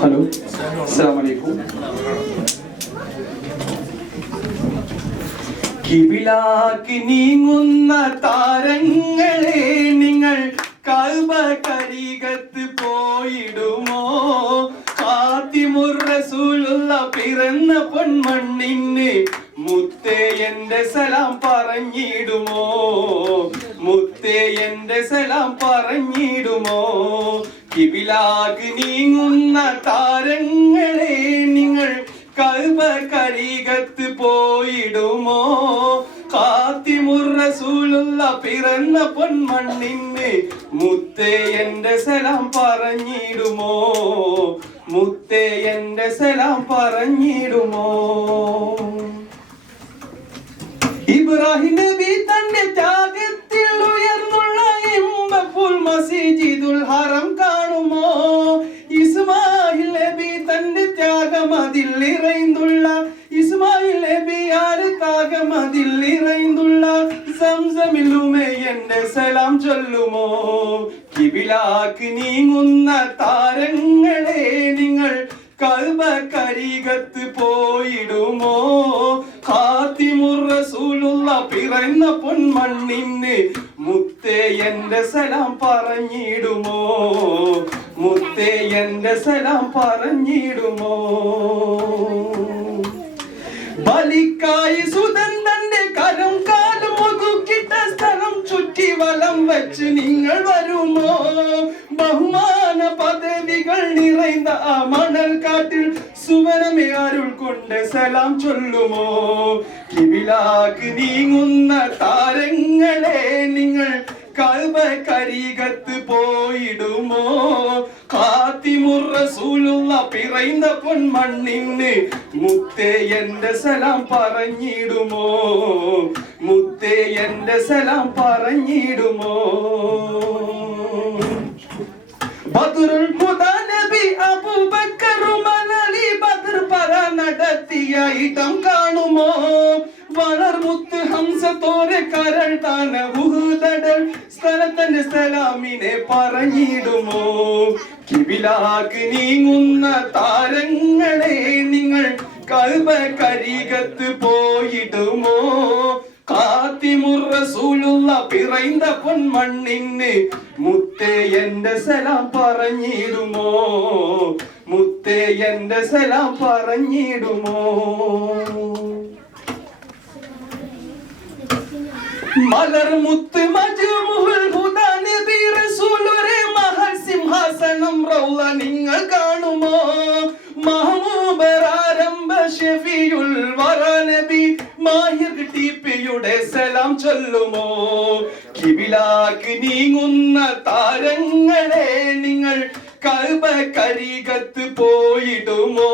Hello, അസ്സലാമു അലൈക്കും. കിബിലാക്കി നീങ്ങുന്ന താരങ്ങളെ നിങ്ങൾ കഅബ കരികത്ത് പോയിടുമോ? ഫാത്തിമുർ റസൂലുള്ള പിറന്ന പൊന്മണ്ണിന് മുത്തേ എന്റെ സലാം പറഞ്ഞിടുമോ? മുത്തേ എന്റെ സലാം പറഞ്ഞിടുമോ? കിബിലാക്ക് നീങ്ങുന്ന താരങ്ങളെ നിങ്ങൾ കഅബ കരികത്ത് പോയിടുമോ? ഫാത്തിമുർ റസൂലുള്ള പിറന്ന പൊന്മണ്ണിന് മുത്തേ എന്റെ സലാം പറഞ്ഞിടുമോ? മുത്തേ എന്റെ സലാം പറഞ്ഞിടുമോ? ഇബ്രാഹിം നബി തന്റെ ത്യാഗത്തിൽ ഉയർന്നുള്ള ഇമ്പപ്പുൽ മസ്ജിദുൽ ഹറം കാണുമോ? ഇസ്മായിൽ നബി തന്റെ ത്യാഗം അതിൽ ഇറൈന്തുള്ള ഇസ്മായിൽ നബി ആര് ത്യാഗം അതിൽ ഇറൈന്തുള്ള സംസമിലുമേ എന്റെ സലാം ചൊല്ലുമോ? കിബിലാക്ക് നീങ്ങുന്ന താരങ്ങളെ നിങ്ങൾ കഅബ കരികത്ത് പോയിടുമോ? ഫാത്തിമുർ റസൂലുള്ള പിറന്ന പൊന്മണ്ണിന് മുത്തേ എന്റെ സലാം പറഞ്ഞിടുമോ? മുത്തേ എന്റെ സലാം പറഞ്ഞിടുമോ? ബലിക്കായി സുതൻ തന്റെ കരം കാലും ഒതുക്കിട്ട സ്ഥലം ചുറ്റി വലം വെച്ച് നിങ്ങൾ വരുമോ? ബഹുമാന പദവികൾ നിറൈந்த ആ മണൽ കാട്ടിൽ സുവനമേ അരുൾ കൊണ്ട് സലാം ചൊല്ലുമോ? കിബിലാക്ക് നീങ്ങുന്ന താരങ്ങളെ നിങ്ങൾ കഅബ കരികത്ത് പോയിടുമോ? ഫാത്തിമുർ റസൂലുള്ള പിറന്ന പൊന്മണ്ണിന് മുത്തേ എന്റെ സലാം പറഞ്ഞിടുമോ? മുത്തേ എന്റെ സലാം പറഞ്ഞിടുമോ? ബദറുൽ ഹുദാ നബി അബൂബക്കർ ഉമർ അലി ബദർ പറ നടത്തിയ ഇടം കാണുമോ? വളർമുത്ത് ഹംസത്തോരെ കരൾ താന ഉഹുദടൽ സ്ഥലത്തന്റെ സലാമിനെ പറഞ്ഞിടുമോ? കിബിലാക്ക് നീങ്ങുന്ന താരങ്ങളെ നിങ്ങൾ കഅബ കരികത്ത് പോയിടുമോ? ഫാത്തിമുർ റസൂലുള്ള പിറന്ന പൊന്മണ്ണിന് മുത്തേ എന്റെ സലാം പറഞ്ഞിടുമോ? മുത്തേ എന്റെ സലാം പറഞ്ഞിടുമോ? മലർമുത്ത് മജ്മുഉൽ ഹുദാ നബി റസൂലുരെ മഹൽ സിംഹാസനം റൗള നിങ്ങൾ കാണുമോ? മഹ്മൂബരാരംഭ ഷഫീഉൽ വറ നബി മാഹിർ ടിപിയുടെ സലാം ചൊല്ലുമോ? കിബിലാക്ക് നീങ്ങുന്ന താരങ്ങളെ നിങ്ങൾ കഅബ കരികത്ത് പോയിടുമോ?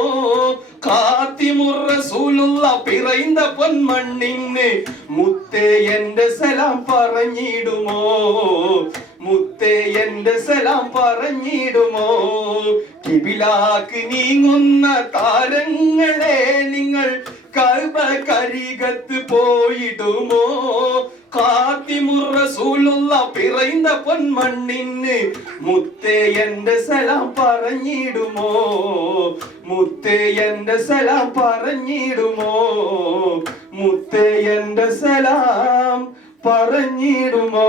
ഫാത്തിമുർ റസൂലുള്ള പിറന്ന പൊന്മണ്ണിന് മുത്തേ എന്റെ സലാം പറഞ്ഞിടുമോ? മുത്തേ എന്റെ സലാം പറഞ്ഞിടുമോ? കിബിലാക്ക് നീങ്ങുന്ന താരങ്ങളെ നിങ്ങൾ കഅബ കരികത്ത് പോയിടുമോ? ഫാത്തിമുർ റസൂലുള്ള പിറന്ന പൊന്മണ്ണിന് മുത്തേ എന്റെ സലാം പറഞ്ഞിടുമോ? മുത്തേ എന്റെ സലാം പറഞ്ഞിടുമോ? മുത്തേ എന്റെ സലാം പറഞ്ഞിടുമോ?